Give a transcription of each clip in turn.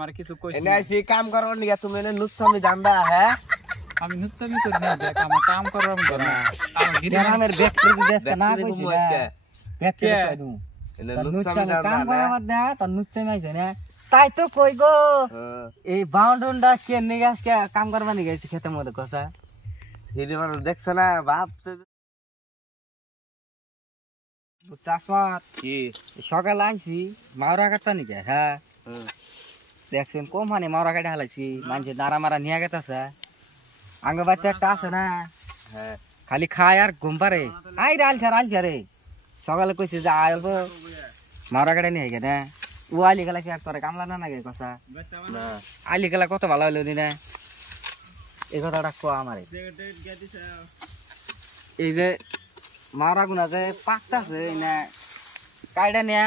আমার কিছু কইছ এনে আইছি কাম করবার নিগা তুমি এনে নুচ্ছামি জানবা হ্যাঁ আমি নুচ্ছামি করি না দেখ আমার কাম করব না আমার গ্রামের ব্যক্তির দেশ না কইছি না ব্যক্তি কই দু এনে তো নুচ্ছামি নুচ্ছামি জানবা কাম করা মত না তো নুচ্ছামি আইছে না তাই তো কই গো এই বাউন্ডারটা কে নিগাস কে কাম করবা নি গেছে খেতের মধ্যে কথা হিরি মানুষ দেখছ না ভাবছে চাষবাস কি সকালে আইছি মাওরা কাটতা নিকে হ্যাঁ দেখছেন কম হানি মাওরা কাটে হালাইছি মানুষের নারা মারা নিয়ে গেছে আঙ্গ বাচ্চা একটা আছে না হ্যাঁ খালি খায় আর ঘুম পারে আই আলছা রে সকালে কইছে যে আয় অল্প মাওরা কাটে নিয়ে গেছে ও আলি গেলা কি আর তোরে কামলা না নাগে কথা না আলি গেলা কত ভালো হইলো নি না এই কথাটা কো আমারে এই যে মাওরা গুনা যে পাকতাছে না কাইডা নিয়া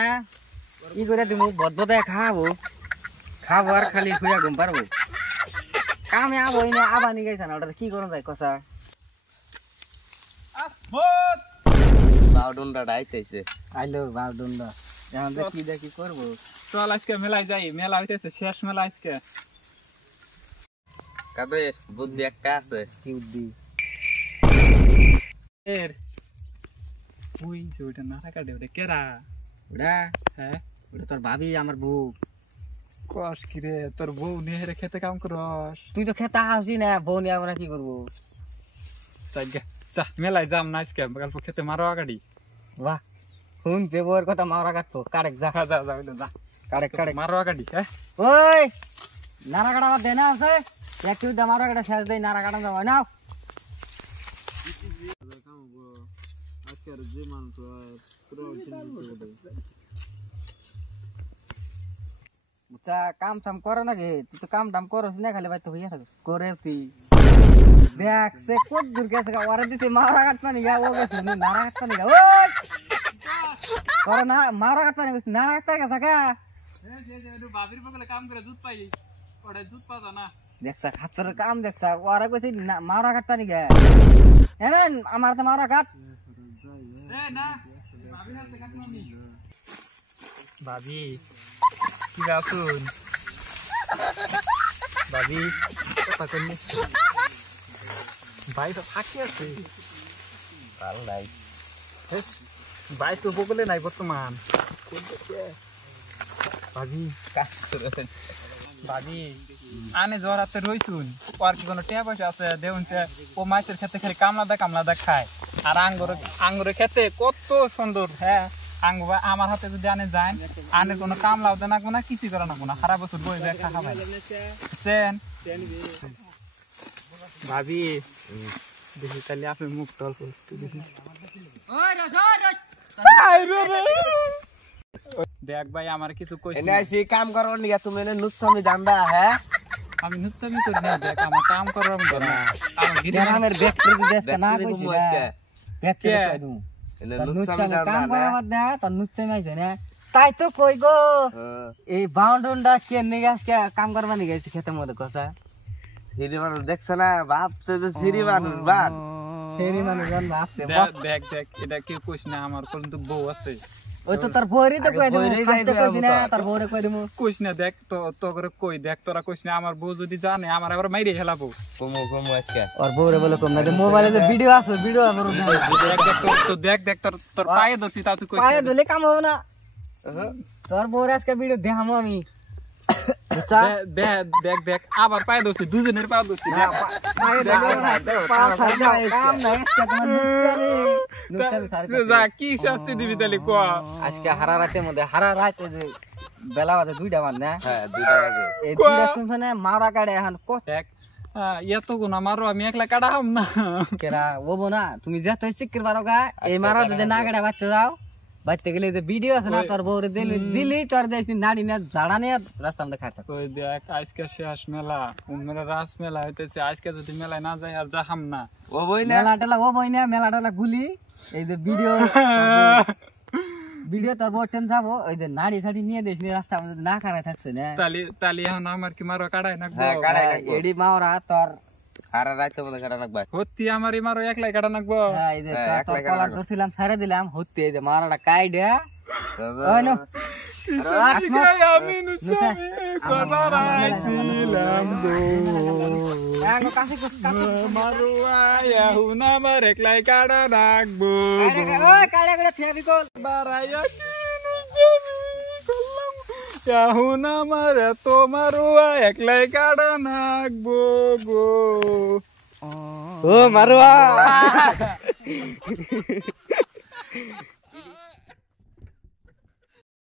কি করে দিমু বদবদে খাবো আর খালি খুঁয়া ঘুম পারবো কামে আবো না আবানি গাইছে না ওটা কি করন যায় কসা বাউডুনটা আইতেছে আইলো বাউডুন্ডা এখন দেখি করবো চল আজকে মেলায় যাই মেলা হইতেছে শেষ মেলা আজকে কাদের বুদ্ধি একটা আছে কি উদ্দি এর ওই যে ওইটা নারা কাটে ওটা কেরা ওটা হ্যাঁ ওটা তোর ভাবি আমার বউ কস কি রে তোর বউ নেহেরে খেতে কাম করস তুই তো খেতে আসি না বউ নিয়ে আমরা কি করবো চা মেলায় যাম না আজকে গল্প খেতে মারো আগাড়ি বাহ শুন যে বউয়ের কথা মাওরা কাটবো কারেক যা যা যা কারেক মারো আগাড়ি হ্যাঁ ওই নারা কাটা আমার দেনা আছে একটু মারা কাটা শেষ দেয় নারা কাটা দেওয়া নাও কাম চাম করে নাকি তুই তো কাম টাম করস না খালি বাইতে হইয়া থাকিস করে তুই দেখ সে কত দূর গেছে ওরে দিতে মারা কাটতা নি গা ও গেছে নারা কাটতা নি গা ওই করে না মারা কাটতা নি নারা কাটতা গেছে কা বাবির বগলে কাম করে দুধ পাই ওটা দুধ পাতা না দেখছা খাচ্ছরের কাম দেখছা ওরা কইছে মারা কাটতা নি গা এনে আমার তো মারা কাট না ভাবি হাতে কাট মামি ভাবি কি আছুন ভাবি কথা কইনি ভাই তো ফাঁকি আছে ভালো নাই ভাই তো বগলে নাই বর্তমান ভাবি ভাবি আনে জ্বর হাতে রইছুন আর কি কোনো টিয়া পয়সা আছে দেউন ও মাছের খেতে খালি কামলা দা খায় আর আঙ্গুরে খেতে কত সুন্দর হ্যাঁ আঙ্গু আমার হাতে যদি আনে যায় আনে কোনো কামলাও দেন না কিছু করে না কোনো সারা বছর বই যায় খাওয়া ভাই চেন ভাবি দেখি তাহলে আপনি মুখ টল দেখি দেখ ভাই আমার কিছু কইছ এনে আইছি কাম করবার নিগা তুমি এনে নুচ্ছামি জানবা হ্যাঁ আমি নুচ্ছামি করি না দেখ আমার কাম করব না আমার গ্রামের ব্যক্তির দেশ না কইছি না ব্যক্তি কই দু এনে তো নুচ্ছামি নুচ্ছামি কাম জানবা করা মত না তো নুচ্ছামি আইছে না তাই তো কই গো এই বাউন্ডারটা কে নিগাস কে কাম করবা নি গেছে খেতের মধ্যে কথা হিরি মানুষ দেখছ না ভাবছে যে সিরি মানুষ বান সেরি মানুষ জান ভাবছে দেখ এটা কি কইছ না আমার কোন তো বউ আছে ওই তো তোর বউরি তো কই দিমু ফার্স্টে কইছি না তোর বউরে কই দিমু কইছ না দেখ তো করে কই দেখ তোরা কইছ না আমার বউ যদি জানে আমার আবার মাইরে হেলাবো কমু আজকে আর বউরে বলে কম না মোবাইলে যে ভিডিও আছে ভিডিও আমার দেখ তোর পায়ে দছি তা তুই কইছ পায়ে ধরে কাম হবে না তোর বউরে আজকে ভিডিও দেখামু আমি দেখ আবার পায়ে দছি দুজনের পায়ে দছি কাম নাই আজকে তোমার নুচ্চারি সারি যা কি শাস্তি দিবি তাহলে ক আজকে হারা রাতের মধ্যে হারা রাত যে বেলা বাজে 2টা মান না হ্যাঁ 2টা বাজে এই 2টা শুনছনে মারা কাটে এখন কত দেখ এত গুণ আমারও আমি একলা কাটাম না কেরা ওবো না তুমি যত শিক্ষির পারো গা এই মারা যদি না কাটে বাচ্চা যাও বাচ্চা গেলে যে ভিডিও আছে না তোর বউরে দিলি তোর দেখি নাড়ি না ঝাড়া নিয়ে রাস্তা মধ্যে খাইতা কই দেখ আজকে শেষ মেলা মেলা রাস মেলা হইতেছে আজকে যদি মেলায় না যাই আর যাহাম না ও বই না মেলাটা ও বই না মেলাটা গুলি এই যে ভিডিও তোর বউ টেন যাবো ওই যে নাড়ি ছাড়ি নিয়ে দেখি রাস্তা মধ্যে না খারাই থাকছে না তালি এখন আমার কি মারো কাটাই না হ্যাঁ কাটাই লাগবো এডি মাওরা তোর হারা রাতে মধ্যে কাটা লাগবে হত্তি আমারই মারো একলাই কাটা নাকবো হ্যাঁ এই যে তোর কলার ধরছিলাম ছাড়ে দিলাম হত্তি এই যে মারাটা কাইডা ওই নো আমি নুসামি কথা রাইছিলাম গো কাছে মারুয়া এখন আমার একলাই কাটা রাখবো কাড়া করে থিয়া বিকল বারাইয়া কি নুসামি করলাম এখন আমার তোমারুয়া একলাই কাটা রাখবো গো ও মারুয়া